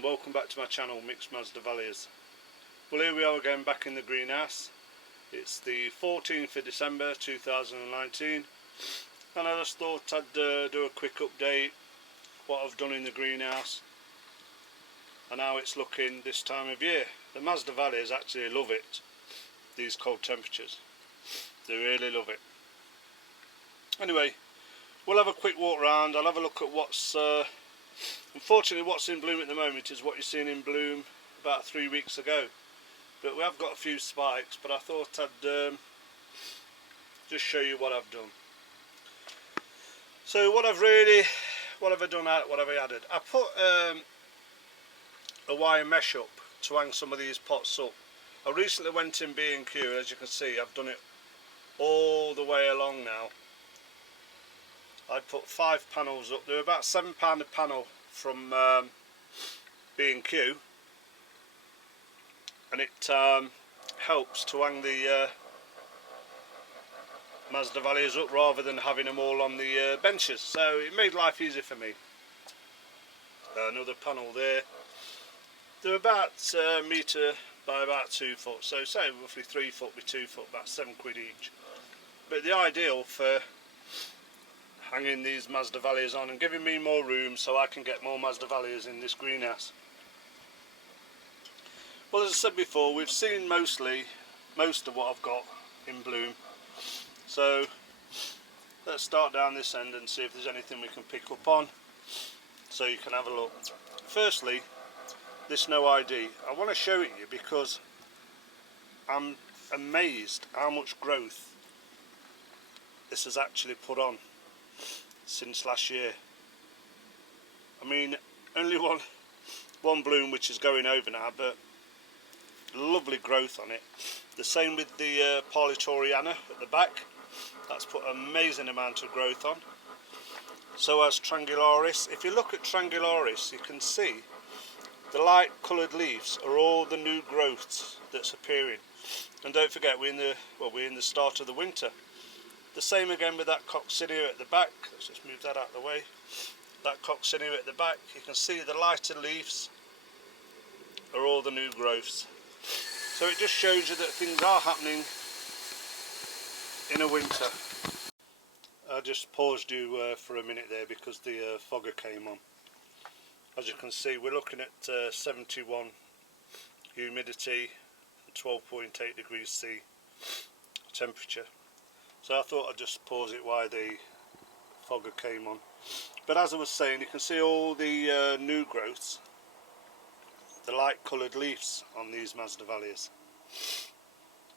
and welcome back to my channel, Mixed Masdevallias. Well, here we are again back in the greenhouse. It's the 14th of December 2019 and I just thought I'd do a quick update what I've done in the greenhouse and how it's looking this time of year. The Masdevallias actually love it, these cold temperatures. They really love it. Anyway, we'll have a quick walk around. I'll have a look at what's unfortunately what's in bloom at the moment is what you're seeing in bloom about 3 weeks ago, but we have got a few spikes, but I thought I'd just show you what I've done. So what have I done out, what have I added? I put a wire mesh up to hang some of these pots up. I recently went in B&Q, as you can see I've done it all the way along now. I put 5 panels up. They're about £7 a panel from B&Q, and it helps to hang the Masdevallias up rather than having them all on the benches. So it made life easy for me. Another panel there. They're about a metre by about 2 foot, so say roughly 3 foot by 2 foot, about £7 each. But the ideal for hanging these Masdevallias on and giving me more room so I can get more Masdevallias in this greenhouse. Well, as I said before, we've seen most of what I've got in bloom. So let's start down this end and see if there's anything we can pick up on so you can have a look. Firstly, this no ID. I want to show it you because I'm amazed how much growth this has actually put on since last year. I mean, only one bloom which is going over now, but lovely growth on it. The same with the Parlitoriana at the back. That's put an amazing amount of growth on. So has Triangularis. If you look at Triangularis, you can see the light coloured leaves are all the new growths that's appearing. And don't forget, we're in the start of the winter. The same again with that Coccinea at the back. Let's just move that out of the way. That Coccinea at the back, you can see the lighter leaves are all the new growths. So it just shows you that things are happening in a winter. I just paused you for a minute there because the fogger came on. As you can see, we're looking at 71 humidity and 12.8 degrees C temperature. So I thought I'd just pause it while the fogger came on. But as I was saying, you can see all the new growths, the light coloured leaves on these Masdevallias.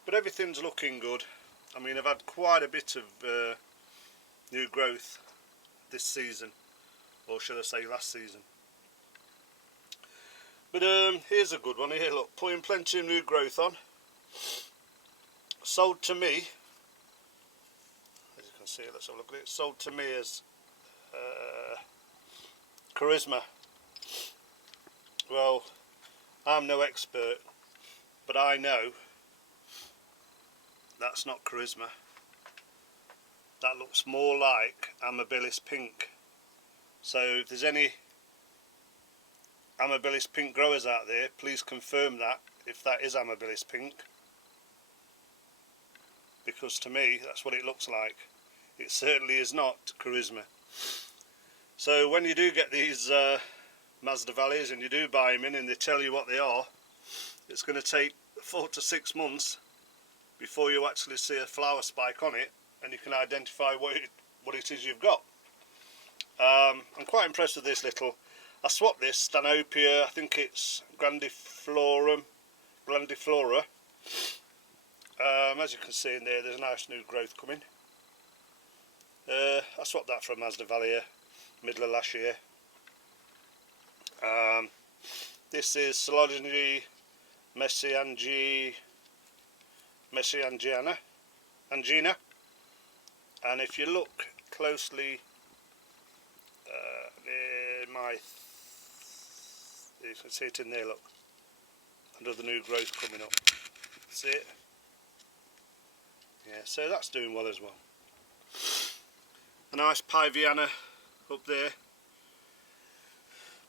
But everything's looking good. I mean, I've had quite a bit of new growth this season, or should I say last season. But here's a good one here, look, putting plenty of new growth on. Sold to me, as you can see, let's have a look at it, sold to me as Charisma. Well, I'm no expert, but I know that's not Charisma. That looks more like Amabilis Pink. So if there's any Amabilis Pink growers out there, please confirm that if that is Amabilis Pink, because to me that's what it looks like. It certainly is not Charisma. So when you do get these Masdevallias and you do buy them in and they tell you what they are, it's going to take 4 to 6 months before you actually see a flower spike on it and you can identify what it is you've got. I'm quite impressed with this little. I swapped this Stanopia, I think it's Grandiflora. As you can see in there, there's a nice new growth coming. I swapped that for a Masdevallia middle of last year. This is Sologeny Angina, and if you look closely near you can see it in there, look, another new growth coming up. See it? Yeah, so that's doing well as well. A nice Piviana up there.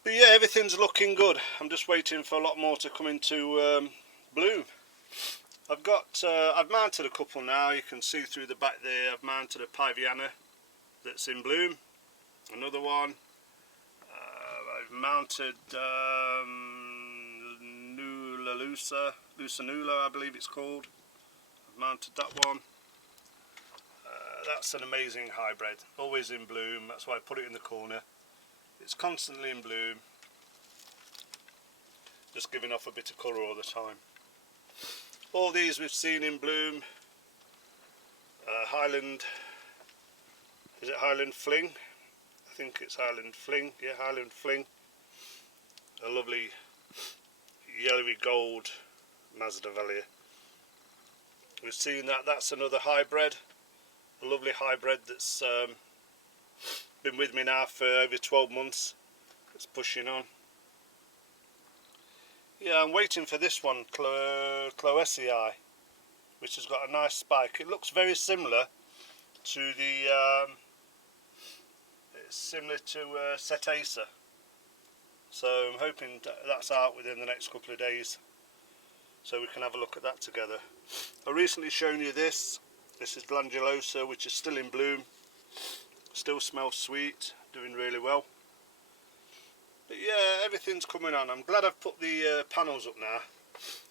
But yeah, everything's looking good. I'm just waiting for a lot more to come into bloom. I've mounted a couple now. You can see through the back there. I've mounted a Piviana that's in bloom. Another one. I've mounted Lucanula, I believe it's called. I've mounted that one. That's an amazing hybrid, always in bloom. That's why I put it in the corner. It's constantly in bloom, just giving off a bit of colour all the time. All these we've seen in bloom. Highland, is it Highland Fling? I think it's Highland Fling, yeah, Highland Fling. A lovely yellowy gold Masdevallia. We've seen that, that's another hybrid. A lovely hybrid that's been with me now for over 12 months. It's pushing on. Yeah, I'm waiting for this one, Cloesii, which has got a nice spike. It looks very similar to the Cetacea. So I'm hoping that's out within the next couple of days, so we can have a look at that together. I've recently shown you this. This is Glandulosa, which is still in bloom. Still smells sweet, doing really well. But yeah, everything's coming on. I'm glad I've put the panels up now.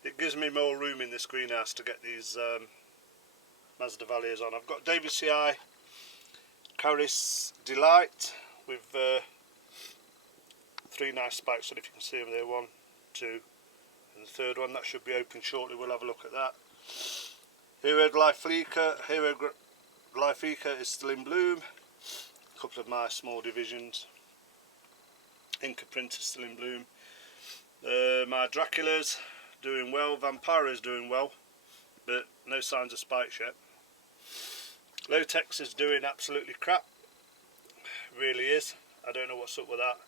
It gives me more room in this greenhouse to get these Masdevallias on. I've got Davisii, Caris Delight with 3 nice spikes, and if you can see them there, 1, 2, and the third one, that should be open shortly. We'll have a look at that. Hero Glyphica is still in bloom. A couple of my small divisions. Inca Print is still in bloom. My Dracula's doing well. Vampira's doing well, but no signs of spikes yet. Lotex is doing absolutely crap. Really is. I don't know what's up with that.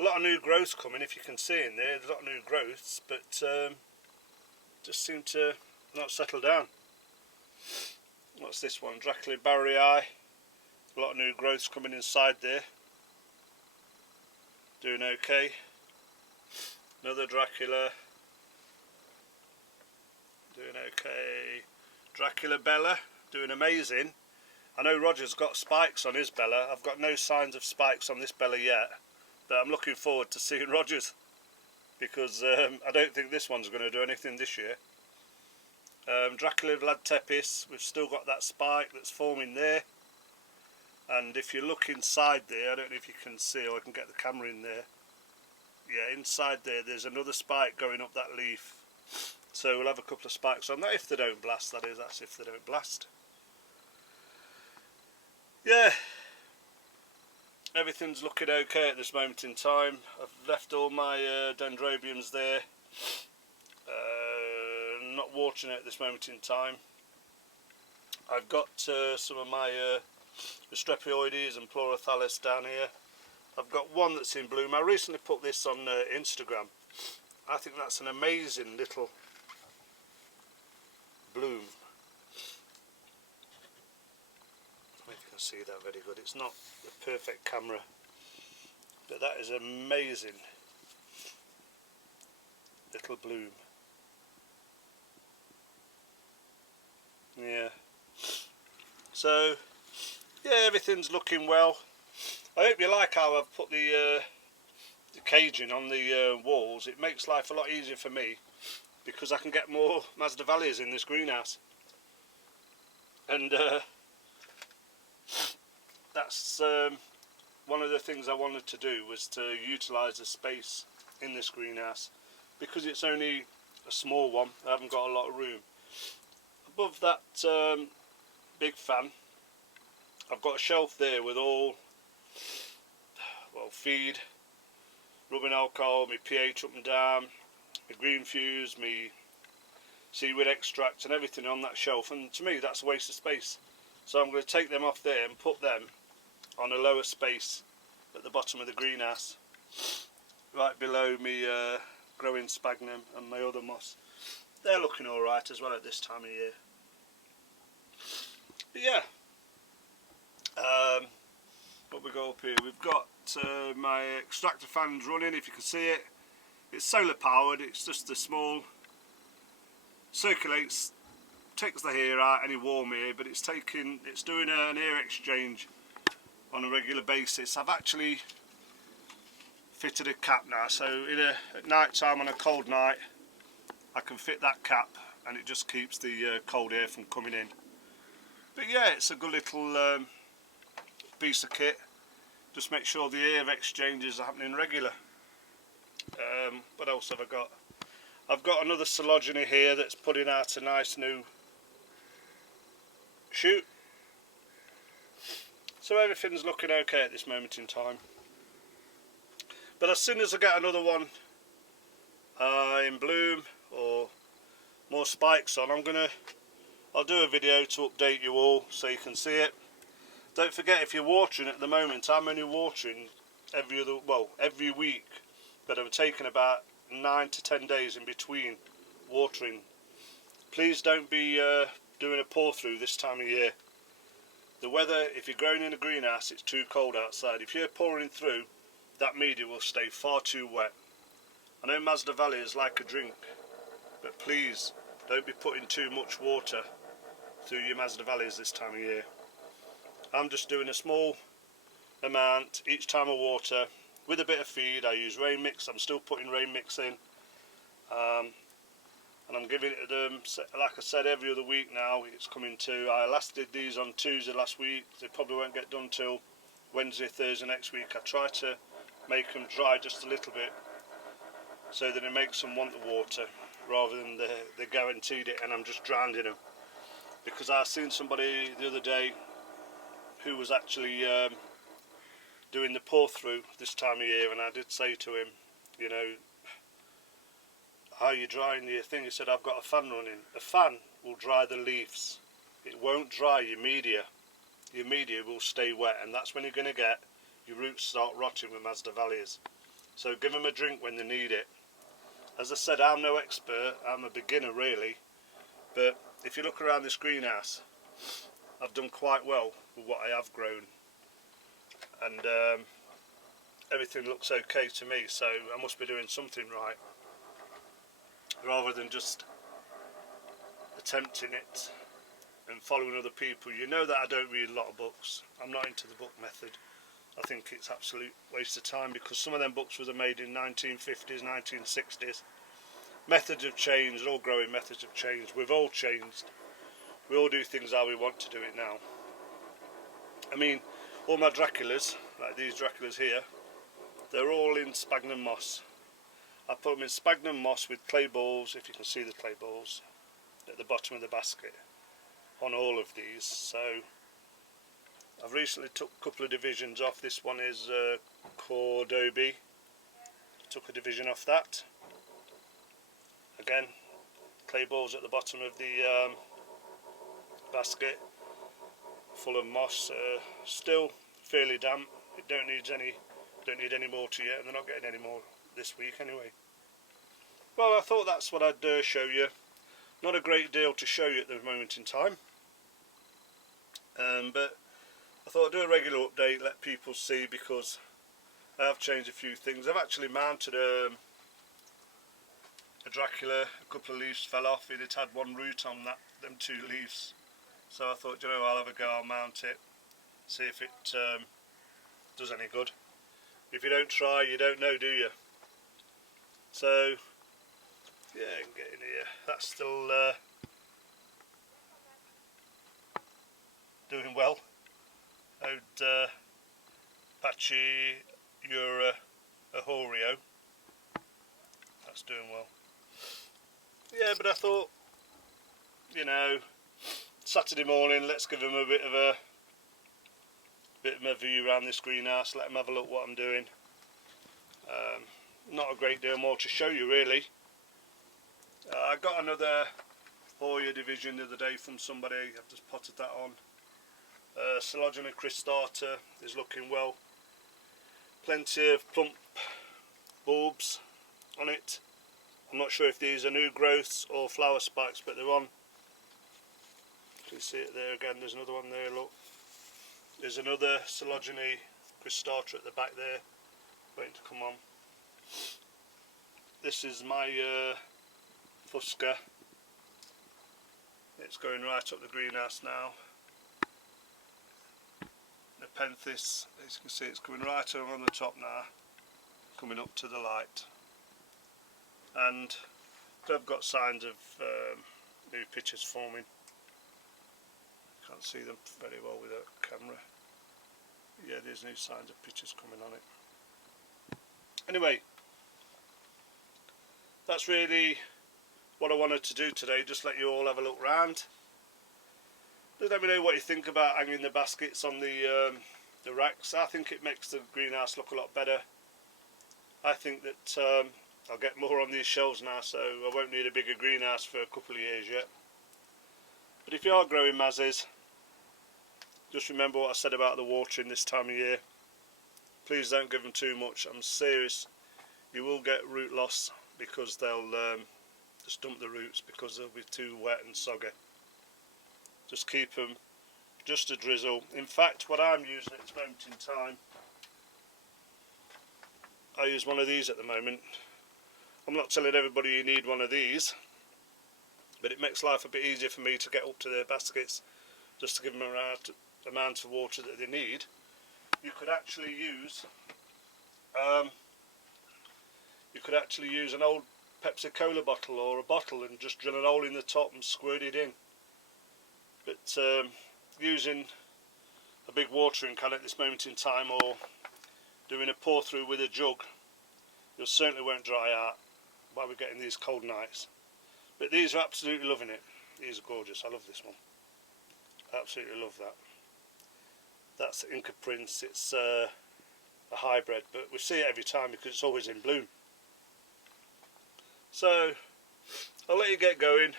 A lot of new growths coming, if you can see in there. There's a lot of new growths, but just seem to not settle down. What's this one? Dracula Barrii. A lot of new growths coming inside there. Doing okay. Another Dracula. Doing okay. Dracula Bella. Doing amazing. I know Roger's got spikes on his Bella. I've got no signs of spikes on this Bella yet. But I'm looking forward to seeing Roger's, because I don't think this one's going to do anything this year. Dracula Vladtepis, we've still got that spike that's forming there. And if you look inside there, I don't know if you can see, or I can get the camera in there. Yeah, inside there, there's another spike going up that leaf. So we'll have a couple of spikes on that, if they don't blast, that is. That's if they don't blast. Yeah. Everything's looking okay at this moment in time. I've left all my dendrobiums there. Not watering it at this moment in time. I've got some of my Astrepioides and Pleurothallus down here. I've got one that's in bloom. I recently put this on Instagram. I think that's an amazing little bloom. I don't know if you can see that very good. It's not the perfect camera, but that is amazing little bloom. Yeah. So yeah, everything's looking well. I hope you like how I've put the caging on the walls. It makes life a lot easier for me, because I can get more Masdevallias in this greenhouse. And that's one of the things I wanted to do, was to utilise the space in this greenhouse, because it's only a small one. I haven't got a lot of room. Above that big fan, I've got a shelf there with all, well, feed, rubbing alcohol, my pH up and down, my green fuse, my seaweed extract and everything on that shelf, and to me that's a waste of space. So I'm going to take them off there and put them on a lower space at the bottom of the greenhouse, right below me growing sphagnum and my other moss. They're looking alright as well at this time of year. But yeah, what we got up here, we've got got my extractor fans running, if you can see it. It's solar powered, it's just a small, circulates, takes the air out, any warm air, but it's doing an air exchange on a regular basis. I've actually fitted a cap now, so at night time on a cold night I can fit that cap and it just keeps the cold air from coming in. But yeah, it's a good little piece of kit. Just make sure the air exchanges are happening regular. What else have I got? I've got another coleogyny here that's putting out a nice new shoot. So everything's looking okay at this moment in time. But as soon as I get another one in bloom or more spikes on, I'll do a video to update you all so you can see it. Don't forget, if you're watering at the moment, I'm only watering every week, but I'm taking about 9 to 10 days in between watering. Please don't be doing a pour through this time of year. The weather, if you're growing in a greenhouse, it's too cold outside. If you're pouring through, that media will stay far too wet. I know Masdevallia is like a drink, but please don't be putting too much water through your Masdevallias this time of year. I'm just doing a small amount each time I water with a bit of feed. I use rain mix. I'm still putting rain mix in, and I'm giving it to them, like I said, every other week now. It's coming to, I last did these on Tuesday last week. They probably won't get done till Wednesday, Thursday next week. I try to make them dry just a little bit so that it makes them want the water rather than they guaranteed it and I'm just drowning them. Because I seen somebody the other day who was actually doing the pour through this time of year, and I did say to him, you know, how are you drying your thing? He said, I've got a fan running. A fan will dry the leaves. It won't dry your media. Your media will stay wet, and that's when you're going to get your roots start rotting with Masdevallias. So give them a drink when they need it. As I said, I'm no expert, I'm a beginner really, but if you look around this greenhouse, I've done quite well with what I have grown, and everything looks okay to me, so I must be doing something right, rather than just attempting it and following other people. You know that I don't read a lot of books. I'm not into the book method. I think it's absolute waste of time, because some of them books were made in 1950s, 1960s. Methods have changed, all growing methods have changed. We've all changed. We all do things how we want to do it now. I mean, all my Draculas, like these Draculas here, they're all in sphagnum moss. I put them in sphagnum moss with clay balls, if you can see the clay balls, at the bottom of the basket on all of these. So I've recently took a couple of divisions off. This one is Cordoby. Took a division off that. Again, clay balls at the bottom of the basket, full of moss. Still fairly damp. It don't need any mortar yet, and they're not getting any more this week anyway. Well, I thought that's what I'd show you. Not a great deal to show you at the moment in time, but I thought I'd do a regular update, let people see, because I have changed a few things. I've actually mounted a Dracula. A couple of leaves fell off. It had one root on them 2 leaves. So I thought, you know, I'll have a go, I'll mount it, see if it does any good. If you don't try, you don't know, do you? So, yeah, I can get in here. That's still doing well. Old Patchy Ahoreo. That's doing well. Yeah, but I thought, you know, Saturday morning, let's give them a bit of a view around this greenhouse, let them have a look what I'm doing. Not a great deal more to show you really. I got another Hoya division the other day from somebody. I've just potted that on. Coleogyny cristata is looking well. Plenty of plump bulbs on it. I'm not sure if these are new growths or flower spikes, but they're on. You can see it there again. There's another one there, look. There's another Coleogyny cristata at the back there, waiting to come on. This is my Fusca. It's going right up the greenhouse now. The Penthis, as you can see, it's coming right over on the top now, coming up to the light. And I've got signs of new pitches forming. Can't see them very well with a camera. Yeah, there's new signs of pitches coming on it. Anyway, that's really what I wanted to do today, just let you all have a look round. Just let me know what you think about hanging the baskets on the racks. I think it makes the greenhouse look a lot better. I think that I'll get more on these shelves now, so I won't need a bigger greenhouse for a couple of years yet. But if you are growing mazes, just remember what I said about the watering this time of year. Please don't give them too much. I'm serious. You will get root loss because they'll just dump the roots because they'll be too wet and soggy. Just keep them just a drizzle. In fact, what I'm using at this moment in time, I use one of these at the moment. I'm not telling everybody you need one of these, but it makes life a bit easier for me to get up to their baskets just to give them the amount of water that they need. You could actually use an old Pepsi Cola bottle or a bottle and just drill a hole in the top and squirt it in. But using a big watering can at this moment in time, or doing a pour through with a jug, you certainly won't dry out while we're getting these cold nights. But these are absolutely loving it. These are gorgeous. I love this one. Absolutely love that. That's Inca Prince. It's a hybrid, but we see it every time because it's always in bloom. So I'll let you get going.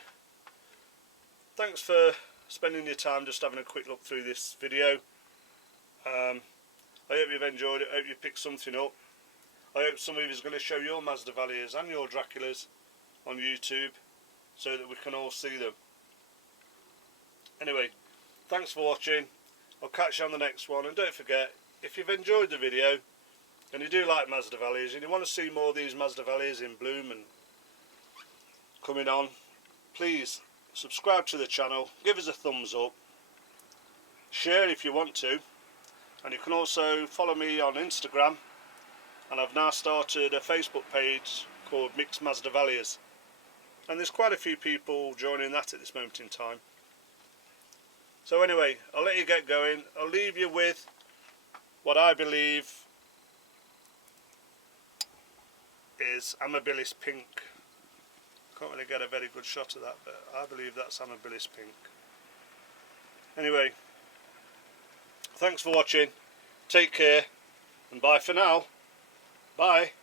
Thanks for spending your time just having a quick look through this video. I hope you've enjoyed it. I hope you picked something up. I hope some of you is going to show your Masdevallias and your Draculas on YouTube so that we can all see them. Anyway, thanks for watching. I'll catch you on the next one, and don't forget, if you've enjoyed the video and you do like Masdevallias and you want to see more of these Masdevallias in bloom and coming on, please subscribe to the channel, give us a thumbs up, share if you want to, and you can also follow me on Instagram, and I've now started a Facebook page called Mixed Masdevallias, and there's quite a few people joining that at this moment in time. So anyway, I'll let you get going. I'll leave you with what I believe is Amabilis Pink. Can't really get a very good shot of that, but I believe that's Amabilis Pink. Anyway, thanks for watching, take care, and bye for now. Bye.